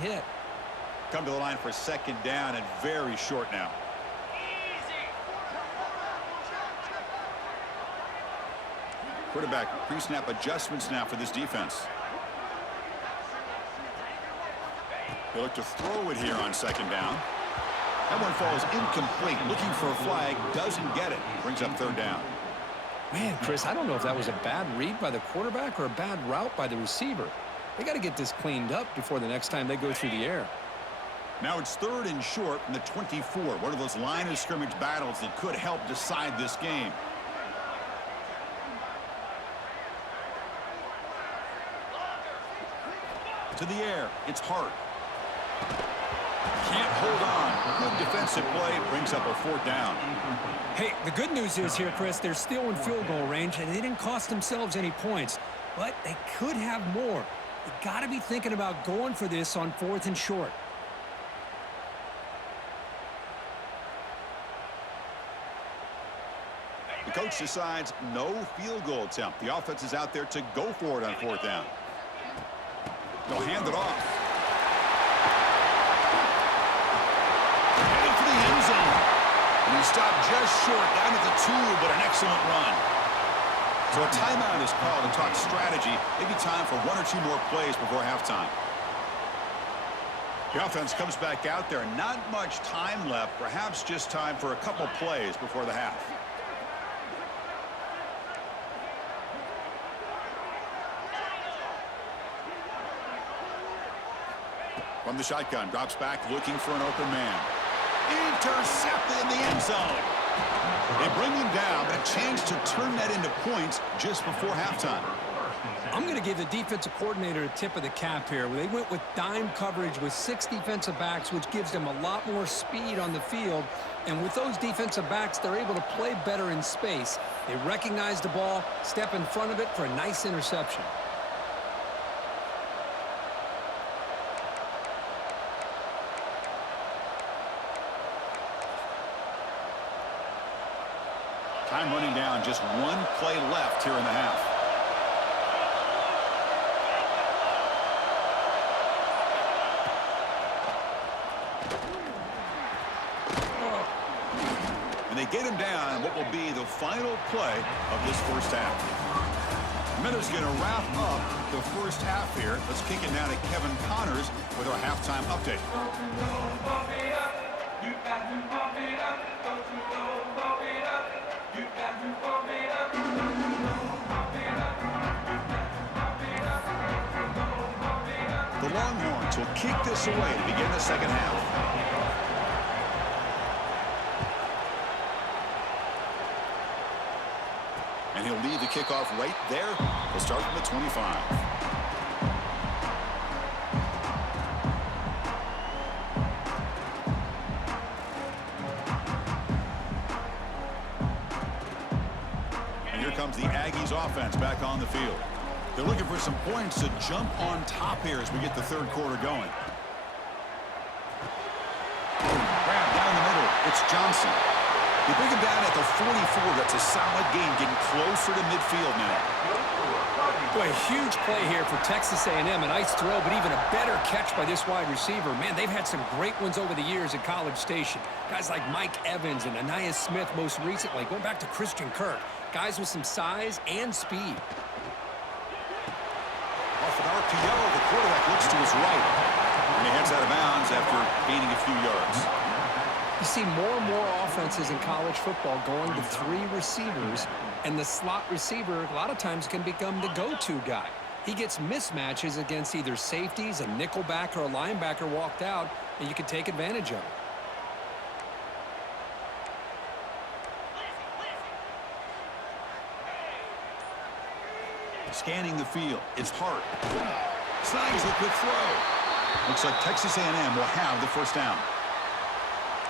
hit. Come to the line for second down and very short now. Quarterback pre-snap adjustments now for this defense. They look to throw it here on second down. That one falls incomplete. Looking for a flag, doesn't get it. Brings up third down. Man, Chris, I don't know if that was a bad read by the quarterback or a bad route by the receiver. They got to get this cleaned up before the next time they go through the air. Now it's third and short from the 24. One of those line of scrimmage battles that could help decide this game. To the air, it's Hart. Can't hold on. Good defensive play, brings up a fourth down. Hey, the good news is here, Chris, they're still in field goal range, and they didn't cost themselves any points. But they could have more. You got to be thinking about going for this on fourth and short. The coach decides no field goal attempt. The offense is out there to go for it on fourth down. They'll hand it off. Heading for the end zone. And he stopped just short down at the 2, but an excellent run. So a timeout is called to talk strategy. Maybe time for 1 or 2 more plays before halftime. The offense comes back out there. Not much time left. Perhaps just time for a couple plays before the half. From the shotgun, drops back looking for an open man. Intercepted in the end zone. They bring him down, but a chance to turn that into points just before halftime. I'm going to give the defensive coordinator a tip of the cap here. They went with dime coverage with 6 defensive backs, which gives them a lot more speed on the field. And with those defensive backs, they're able to play better in space. They recognize the ball, step in front of it for a nice interception. Time running down, just 1 play left here in the half. And they get him down on what will be the final play of this first half. Minutes going to wrap up the first half here. Let's kick it now to Kevin Connors with our halftime update. The Longhorns will kick this away to begin the second half. And he'll lead the kickoff right there. We'll start from the 25. And here comes the Aggies offense back on the field. They're looking for some points to jump on top here as we get the third quarter going. Grab down the middle. It's Johnson. They bring him down at the 44. That's a solid game, getting closer to midfield now. Boy, huge play here for Texas A&M. A nice throw, but even a better catch by this wide receiver. Man, they've had some great ones over the years at College Station. Guys like Mike Evans and Anais Smith most recently, going back to Christian Kirk. Guys with some size and speed. Off an RPO, the quarterback looks to his right. And he heads out of bounds after gaining a few yards. You see more and more offenses in college football going to 3 receivers, and the slot receiver a lot of times can become the go-to guy. He gets mismatches against either safeties, a nickelbacker, or a linebacker walked out, and you can take advantage of it. Scanning the field, it's Hart. Snags the quick throw. Looks like Texas A&M will have the first down.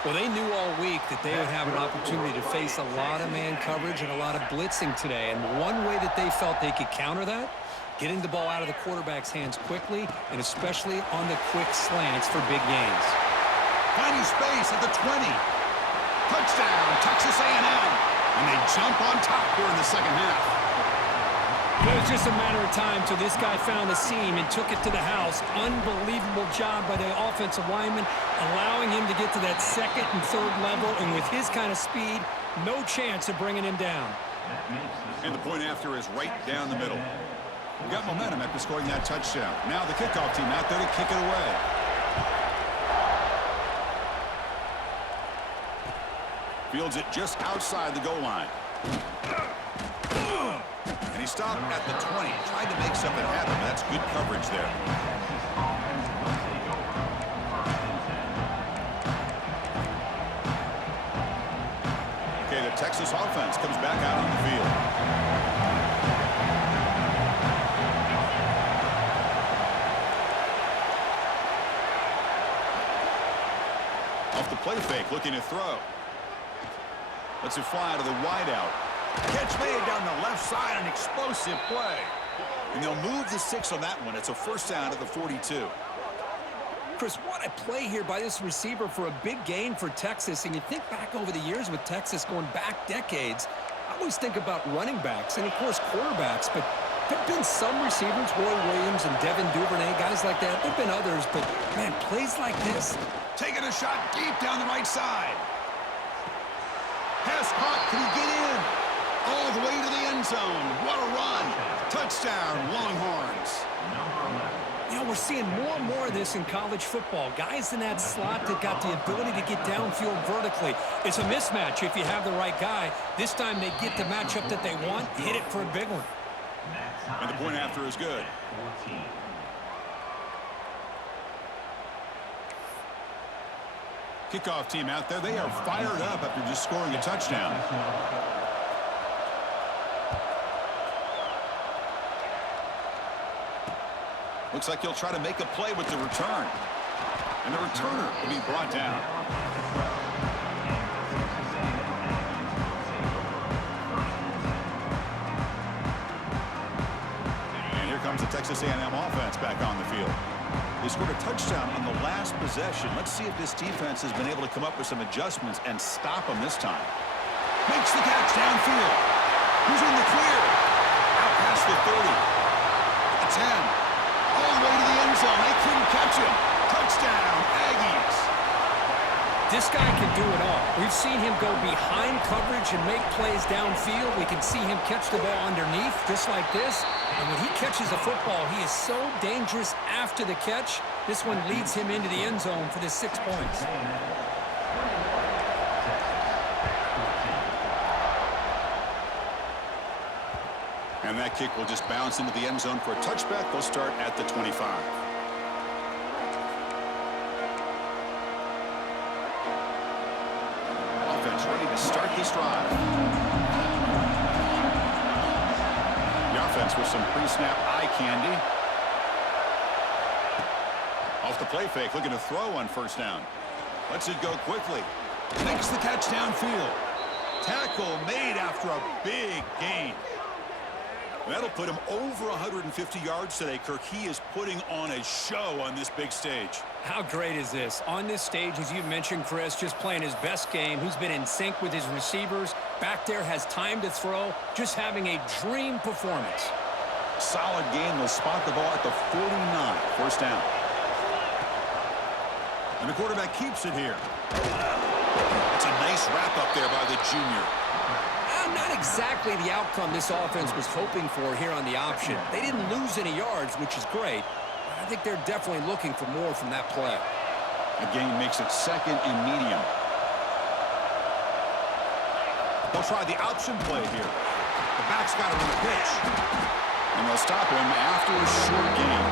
Well, they knew all week that they would have an opportunity to face a lot of man coverage and a lot of blitzing today. And one way that they felt they could counter that, getting the ball out of the quarterback's hands quickly, and especially on the quick slants for big gains. Finding space at the 20. Touchdown, Texas A&M. And they jump on top here in the second half. It was just a matter of time till this guy found a seam and took it to the house. Unbelievable job by the offensive lineman, allowing him to get to that second and third level, and with his kind of speed, no chance of bringing him down. And the point after is right down the middle. We got momentum after scoring that touchdown. Now the kickoff team out there to kick it away. Fields it just outside the goal line. And he stopped at the 20. Tried to make something happen, but that's good coverage there. Okay, the Texas offense comes back out on the field. Off the play fake, looking to throw. Lets it fly to the wideout. Catch made down the left side, an explosive play. And they'll move the 6 on that one. It's a first down at the 42. Chris, what a play here by this receiver for a big gain for Texas. And you think back over the years with Texas going back decades, I always think about running backs and, of course, quarterbacks. But there have been some receivers, Roy Williams and Devin Duvernay, guys like that. There have been others, but, man, plays like this. Taking a shot deep down the right side. Pass caught. Can he get in? All the way to the end zone. What a run. Touchdown, Longhorns. You know, we're seeing more and more of this in college football. Guys in that slot that got the ability to get downfield vertically. It's a mismatch if you have the right guy. This time they get the matchup that they want, hit it for a big one. And the point after is good. Kickoff team out there. They are fired up after just scoring a touchdown. Looks like he'll try to make a play with the return. And the returner will be brought down. And here comes the Texas A&M offense back on the field. They scored a touchdown on the last possession. Let's see if this defense has been able to come up with some adjustments and stop them this time. Makes the catch downfield. Who's in the clear? Out past the 30. The 10. All the way to the end zone. They couldn't catch him. Touchdown, Aggies. This guy can do it all. We've seen him go behind coverage and make plays downfield. We can see him catch the ball underneath, just like this. And when he catches the football, he is so dangerous after the catch. This one leads him into the end zone for the 6 points. And that kick will just bounce into the end zone for a touchback. They'll start at the 25. Offense ready to start this drive. The offense with some pre-snap eye candy. Off the play fake, looking to throw on first down. Lets it go quickly. Makes the catch downfield. Tackle made after a big gain. That'll put him over 150 yards today, Kirk. He is putting on a show on this big stage. How great is this? On this stage, as you mentioned, Chris, just playing his best game. He's been in sync with his receivers. Back there, has time to throw. Just having a dream performance. Solid game. Will spot the ball at the 49. First down. And the quarterback keeps it here. It's a nice wrap up there by the junior. Not exactly the outcome this offense was hoping for here on the option. They didn't lose any yards, which is great. But I think they're definitely looking for more from that play. Again, makes it second and medium. They'll try the option play here. The back's got to run a pitch. And they'll stop him after a short gain.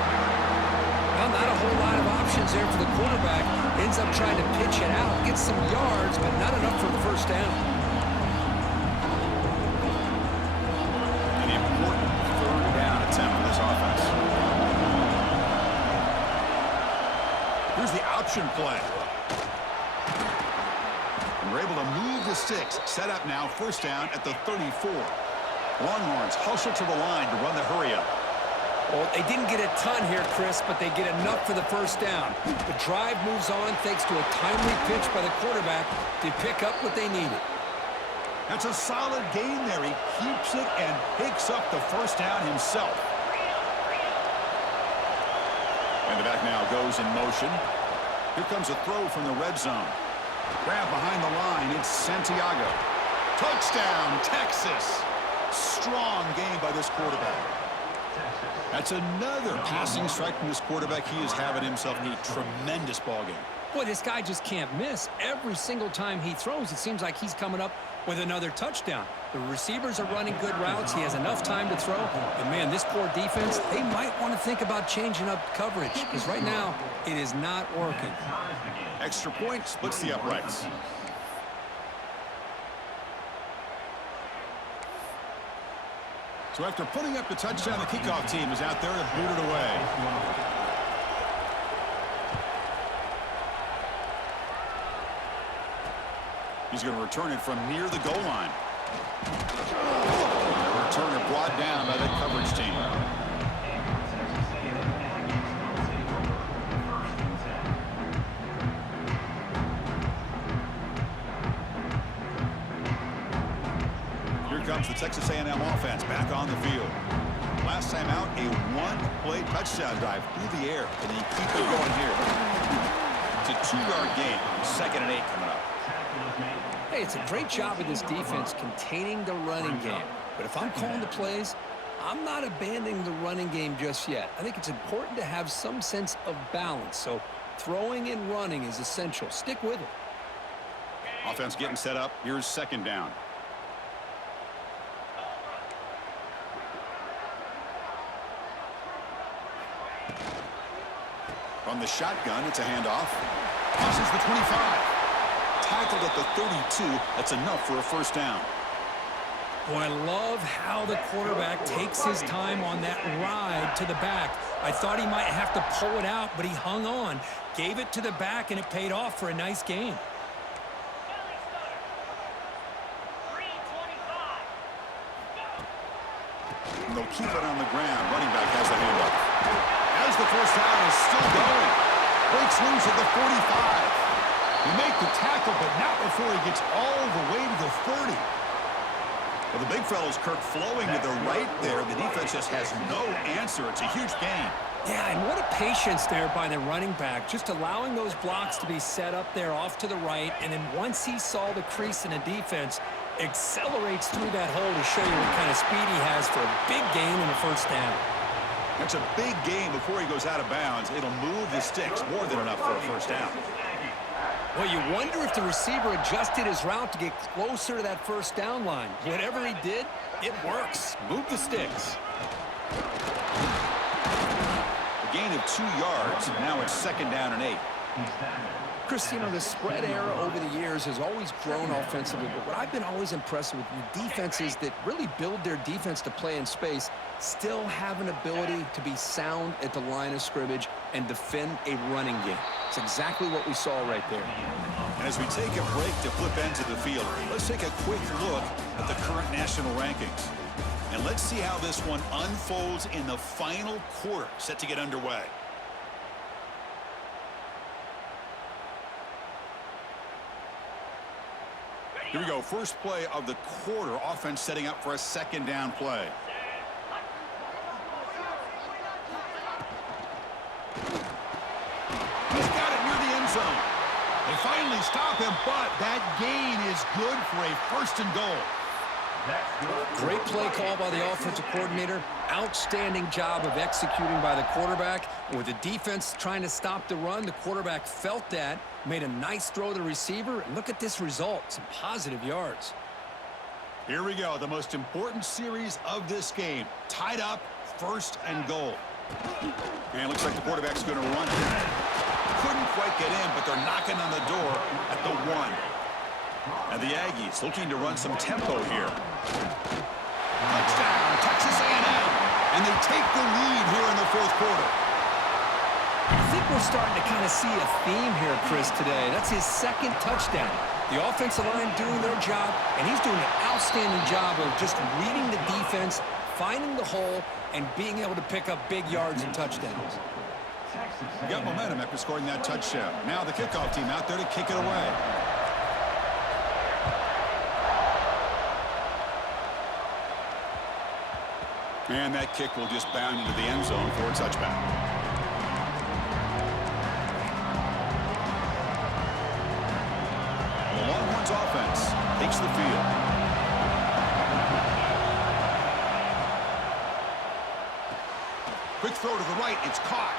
Well, not a whole lot of options there for the quarterback. Ends up trying to pitch it out, get some yards, but not enough for the first down. Here's the option play. And we're able to move the sticks. Set up now, first down at the 34. Longhorns hustle to the line to run the hurry up. Well, they didn't get a ton here, Chris, but they get enough for the first down. The drive moves on thanks to a timely pitch by the quarterback to pick up what they needed. That's a solid gain there. He keeps it and picks up the first down himself. And the back now goes in motion. Here comes a throw from the red zone. Grab behind the line. It's Santiago. Touchdown, Texas. Strong game by this quarterback. That's another passing strike from this quarterback. He is having himself a tremendous ball game. Boy, this guy just can't miss. Every single time he throws, it seems like he's coming up with another touchdown. The receivers are running good routes. He has enough time to throw. And, man, this poor defense, they might want to think about changing up coverage because right now it is not working. Extra point splits the uprights. So after putting up the touchdown, the kickoff team is out there to boot it away. He's going to return it from near the goal line. The returner brought down by the coverage team. Here comes the Texas A&M offense back on the field. Last time out, a one-play touchdown drive through the air. Can he keep it going here? It's a 2-yard gain. 2nd and 8 coming up. Hey, it's a great job of this defense containing the running game. But if I'm calling the plays, I'm not abandoning the running game just yet. I think it's important to have some sense of balance. So throwing and running is essential. Stick with it. Offense getting set up. Here's 2nd down. From the shotgun, it's a handoff. Crosses the 25. Tackled at the 32. That's enough for a first down. Boy, I love how the quarterback takes his time on that ride to the back. I thought he might have to pull it out, but he hung on, gave it to the back, and it paid off for a nice gain. And they'll keep it on the ground. Running back has the handoff. As the first down is still going. Breaks loose at the 45. He make the tackle, but not before he gets all the way to the 30. Well, the big fellow's Kirk flowing to the right there. The defense just has no answer. It's a huge gain. Yeah, and what a patience there by the running back, just allowing those blocks to be set up there off to the right, and then once he saw the crease in the defense, accelerates through that hole to show you what kind of speed he has for a big gain in the first down. That's a big gain before he goes out of bounds. It'll move the sticks more than enough for a first down. Well, you wonder if the receiver adjusted his route to get closer to that first down line. Whatever he did, it works. Move the sticks. A gain of 2 yards. Now it's 2nd down and 8. Chris, you know, the spread era over the years has always grown offensively, but what I've been always impressed with defenses that really build their defense to play in space still have an ability to be sound at the line of scrimmage and defend a running game. It's exactly what we saw right there. And as we take a break to flip ends of the field, let's take a quick look at the current national rankings. And let's see how this one unfolds in the final quarter set to get underway. Here we go. First play of the quarter. Offense setting up for a 2nd down play. He's got it near the end zone. They finally stop him, but that gain is good for a 1st and goal. Great play call by the offensive coordinator. Outstanding job of executing by the quarterback. With the defense trying to stop the run, the quarterback felt that, made a nice throw to the receiver, and look at this result, some positive yards. Here we go, the most important series of this game. Tied up, 1st and goal. And looks like the quarterback's going to run it. Couldn't quite get in, but they're knocking on the door at the 1. And the Aggies looking to run some tempo here. Touchdown, Texas A&M. And they take the lead here in the 4th quarter. I think we're starting to kind of see a theme here, Chris, today. That's his 2nd touchdown. The offensive line doing their job, and he's doing an outstanding job of just reading the defense, finding the hole, and being able to pick up big yards and touchdowns. You got momentum after scoring that touchdown. Now the kickoff team out there to kick it away. And that kick will just bound into the end zone for a touchback. The Longhorns offense takes the field. Quick throw to the right. It's caught.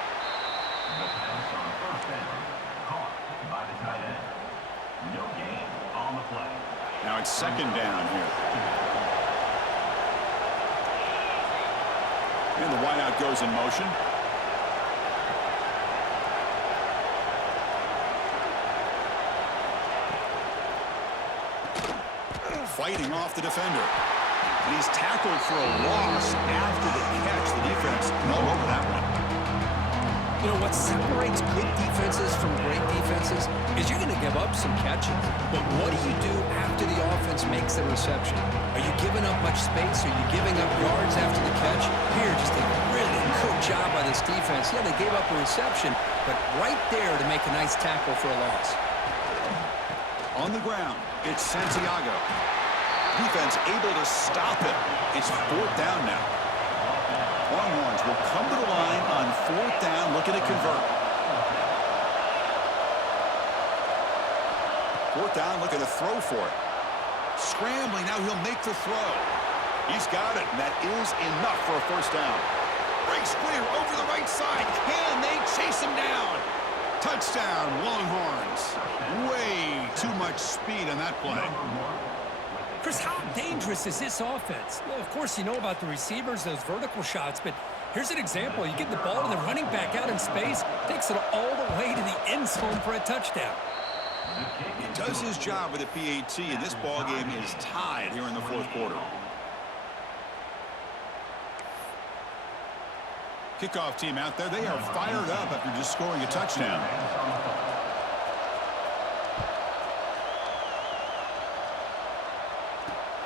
No gain on the play. Now it's second down here. And the wideout goes in motion. Fighting off the defender. And he's tackled for a loss after the catch. The defense all over that one. You know, what separates good defenses from great defenses is you're going to give up some catches. But what do you do after the offense makes the reception? Are you giving up much space? Are you giving up yards after the catch? Here, just a really good job by this defense. Yeah, they gave up a reception, but right there to make a nice tackle for a loss. On the ground, it's Santiago. Defense able to stop it. It's fourth down now. Longhorns will come to the line on fourth down, looking to convert. Fourth down, looking to throw for it. Scrambling, now he'll make the throw. He's got it, and that is enough for a first down. Breaks clear over the right side. Can they chase him down? Touchdown, Longhorns. Way too much speed on that play. Chris, how dangerous is this offense? Well, of course, you know about the receivers, those vertical shots, but here's an example. You get the ball to the running back out in space, takes it all the way to the end zone for a touchdown. He does his job with a PAT, and this ball game is tied here in the fourth quarter. Kickoff team out there. They are fired up after just scoring a touchdown.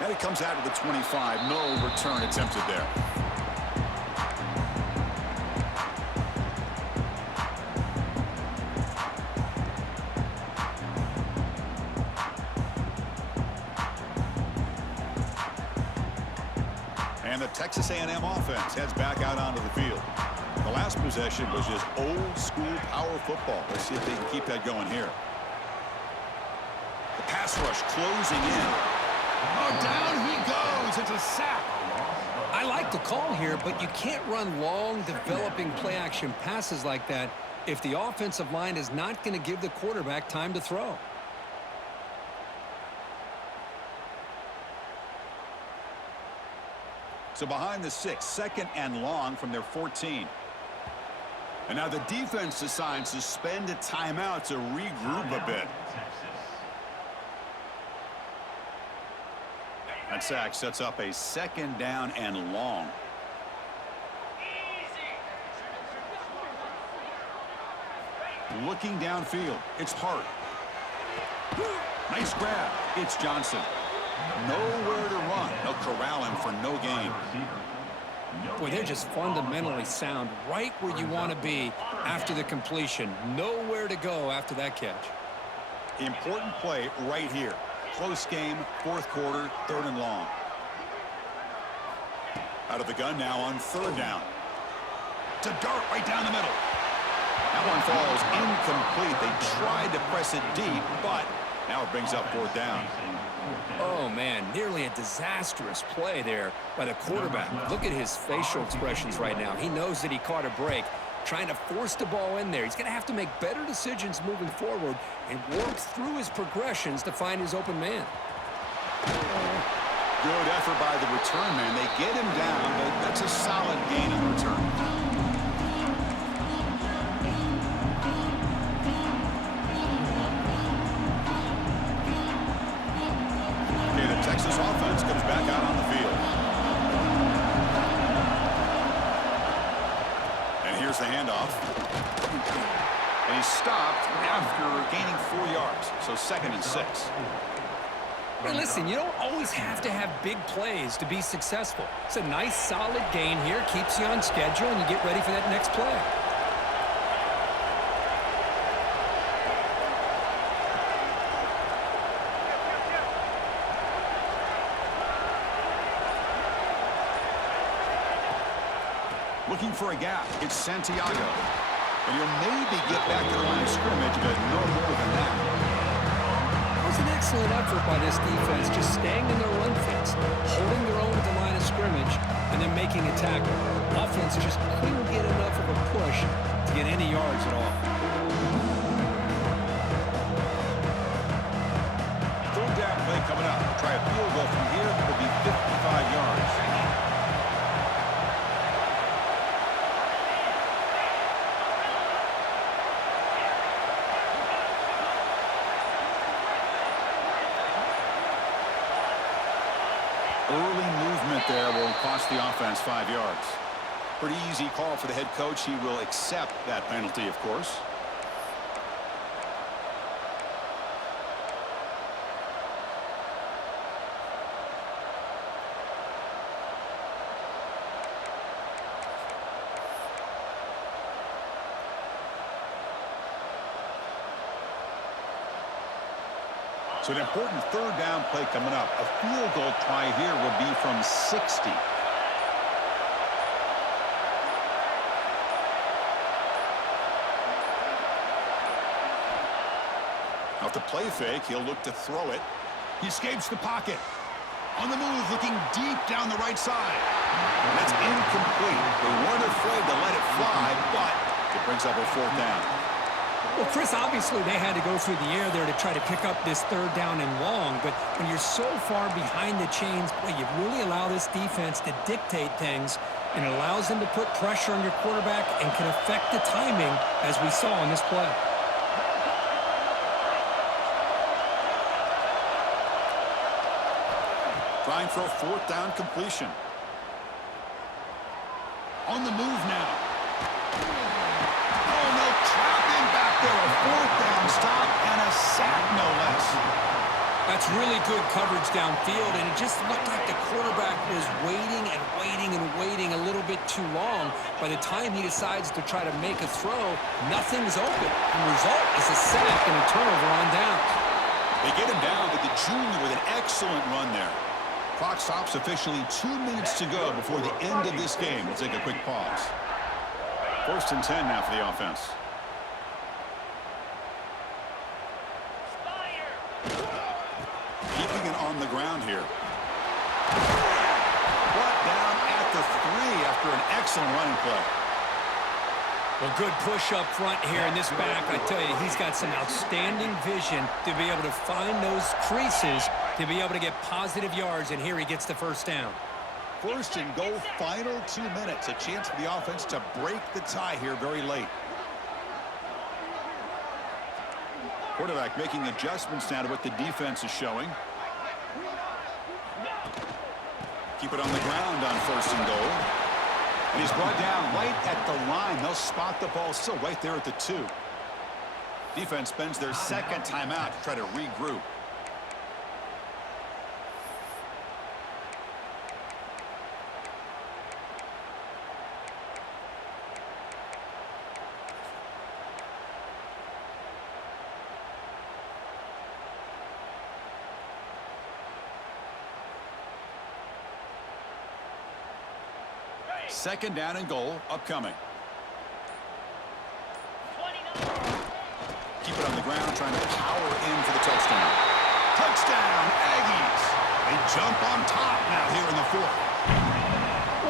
And it comes out of the 25. No return attempted there. And the Texas A&M offense heads back out onto the field. The last possession was just old school power football. Let's see if they can keep that going here. The pass rush closing in. Oh, down he goes. It's a sack. I like the call here, but you can't run long, developing play-action passes like that if the offensive line is not going to give the quarterback time to throw. So behind the 6, second and long from their 14. And now the defense decides to spend a timeout to regroup a bit. That sack sets up a second down and long. Looking downfield, it's Hart. Nice grab. It's Johnson. Nowhere to run. They'll corral him for no gain. Boy, they're just fundamentally sound right where you want to be after the completion. Nowhere to go after that catch. Important play right here. Close game, fourth quarter, third and long. Out of the gun now on third down. To Dart right down the middle. That one falls incomplete. They tried to press it deep, but now it brings up fourth down. Oh, man, nearly a disastrous play there by the quarterback. Look at his facial expressions right now. He knows that he caught a break, trying to force the ball in there. He's going to have to make better decisions moving forward and work through his progressions to find his open man. Good effort by the return man. They get him down, but that's a solid gain in the return. Texas offense comes back out on the field. And here's the handoff. And he's stopped after gaining 4 yards. So second and 6. Hey, listen, you don't always have to have big plays to be successful. It's a nice, solid gain here. Keeps you on schedule, and you get ready for that next play. Looking for a gap. It's Santiago. And he'll maybe get back to the line of scrimmage, but no more than that. It was an excellent effort by this defense, just staying in their run fence, holding their own at the line of scrimmage, and then making a tackle. Offense just couldn't get enough of a push to get any yards at all. Third down play coming up. Try a field goal from here. It'll be 55 yards. Early movement there will cost the offense 5 yards. Pretty easy call for the head coach. He will accept that penalty, of course. So an important third down play coming up. A field goal try here will be from 60. Off the play fake, he'll look to throw it. He escapes the pocket. On the move, looking deep down the right side. And that's incomplete. They weren't afraid to let it fly, but it brings up a fourth down. Well, Chris, obviously they had to go through the air there to try to pick up this third down and long, but when you're so far behind the chains, boy, you really allow this defense to dictate things, and it allows them to put pressure on your quarterback and can affect the timing, as we saw in this play. Trying for a fourth down completion. On the move now. Oh, no, trapping back there. A fourth down stop and a sack, no less. That's really good coverage downfield, and it just looked like the quarterback was waiting and waiting and waiting a little bit too long. By the time he decides to try to make a throw, nothing's open. The result is a sack and a turnover on downs. They get him down, but the junior with an excellent run there. Clock stops officially 2 minutes to go before the end of this game. We'll take a quick pause. 1st and 10 now for the offense. Keeping it on the ground here. Brought down at the 3 after an excellent running play. Well, good push up front here in this back. I tell you, he's got some outstanding vision to be able to find those creases to be able to get positive yards, and here he gets the first down. 1st and goal, final 2 minutes. A chance for the offense to break the tie here very late. Quarterback making adjustments now to what the defense is showing. Keep it on the ground on 1st and goal. And he's brought down right at the line. They'll spot the ball still right there at the 2. Defense spends their second timeout to try to regroup. Second down and goal upcoming. Keep it on the ground, trying to power in for the touchdown. Touchdown, Aggies! They jump on top now here in the 4th.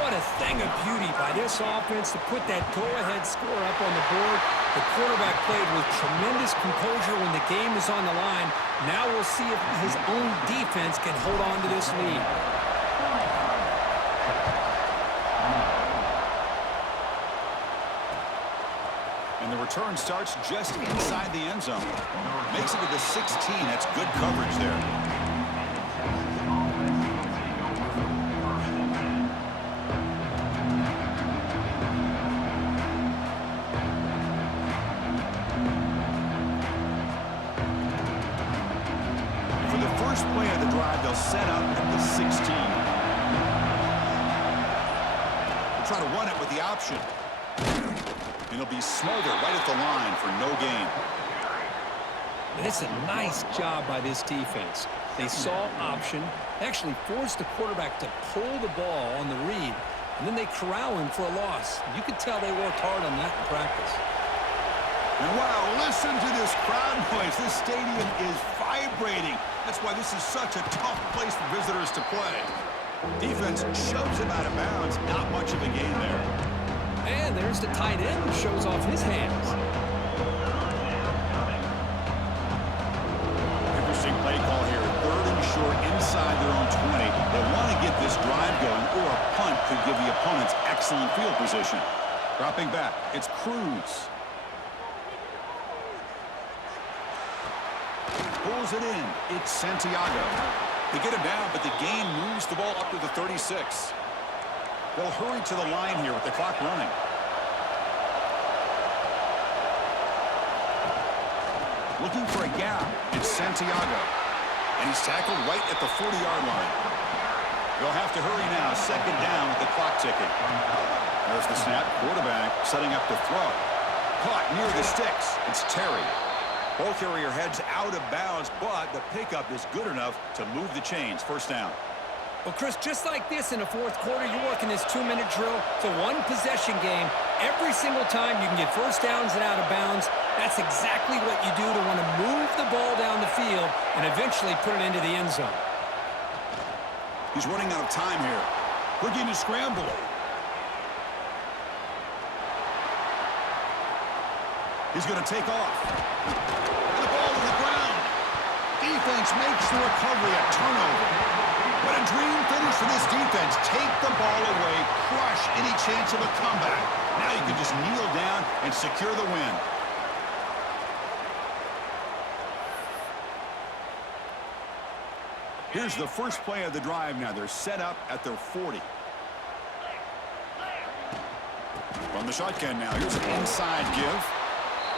What a thing of beauty by this offense to put that go-ahead score up on the board. The quarterback played with tremendous composure when the game is on the line. Now we'll see if his own defense can hold on to this lead. And the return starts just inside the end zone. Makes it to the 16. That's good coverage there. For the first play of the drive, they'll set up at the 16. They'll try to run it with the option. And he'll be smothered right at the line for no gain. And it's a nice job by this defense. They saw option, actually forced the quarterback to pull the ball on the read, and then they corral him for a loss. You could tell they worked hard on that in practice. And wow, listen to this crowd noise. This stadium is vibrating. That's why this is such a tough place for visitors to play. Defense shoves him out of bounds. Not much of a gain there. And there's the tight end who shows off his hands. Interesting play call here. 3rd and short inside their own 20. They want to get this drive going, or a punt could give the opponents excellent field position. Dropping back, it's Cruz. Pulls it in. It's Santiago. They get him down, but the gain moves the ball up to the 36. They'll hurry to the line here with the clock running. Looking for a gap. It's Santiago. And he's tackled right at the 40-yard line. They'll have to hurry now. 2nd down with the clock ticking. There's the snap. Quarterback setting up to throw. Caught near the sticks. It's Terry. Ball carrier heads out of bounds, but the pickup is good enough to move the chains. 1st down. Well, Chris, just like this in the 4th quarter, you're working this 2-minute drill. It's a one-possession game. Every single time you can get 1st downs and out of bounds. That's exactly what you do to want to move the ball down the field and eventually put it into the end zone. He's running out of time here. Looking to scramble. He's going to take off. And the ball to the ground. Defense makes the recovery a turnover. What a dream finish for this defense. Take the ball away, crush any chance of a comeback. Now you can just kneel down and secure the win. Here's the first play of the drive now. They're set up at their 40. From the shotgun now. Here's an inside give.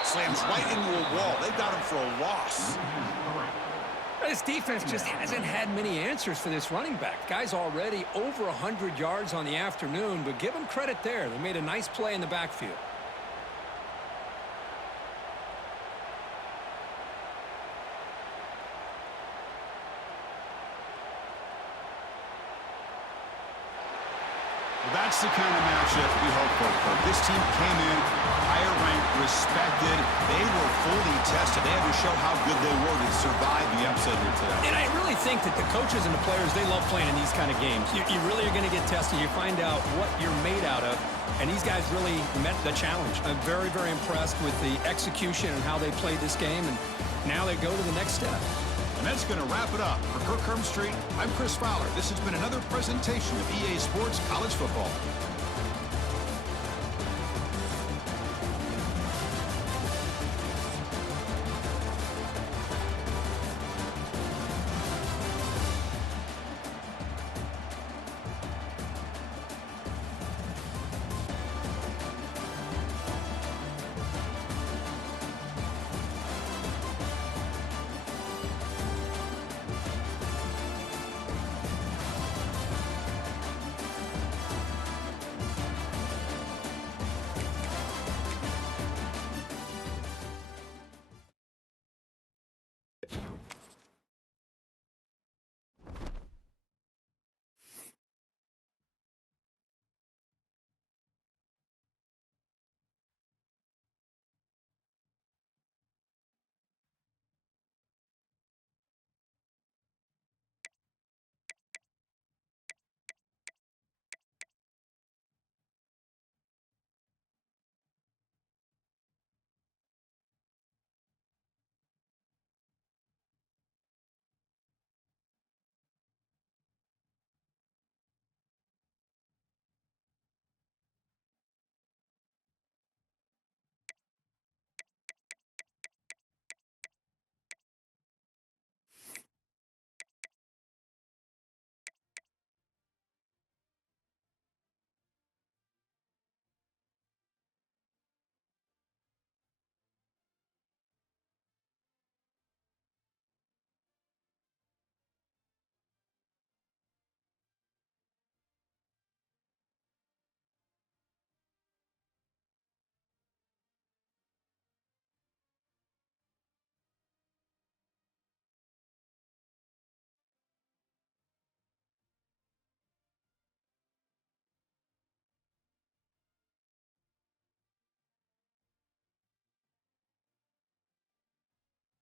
Slams right into a wall. They've got him for a loss. This defense just hasn't had many answers for this running back. Guy's already over 100 yards on the afternoon, but give him credit there. They made a nice play in the backfield. Well, that's the kind of matchup we hope for. This team came in higher ranked, respected. They were fully tested. They had to show how good they were to survive the upset here today. And I really think that the coaches and the players, they love playing in these kind of games. You really are going to get tested. You find out what you're made out of. And these guys really met the challenge. I'm very, very impressed with the execution and how they played this game. And now they go to the next step. And that's going to wrap it up. For Kirk Herbstreit, I'm Chris Fowler. This has been another presentation of EA Sports College Football.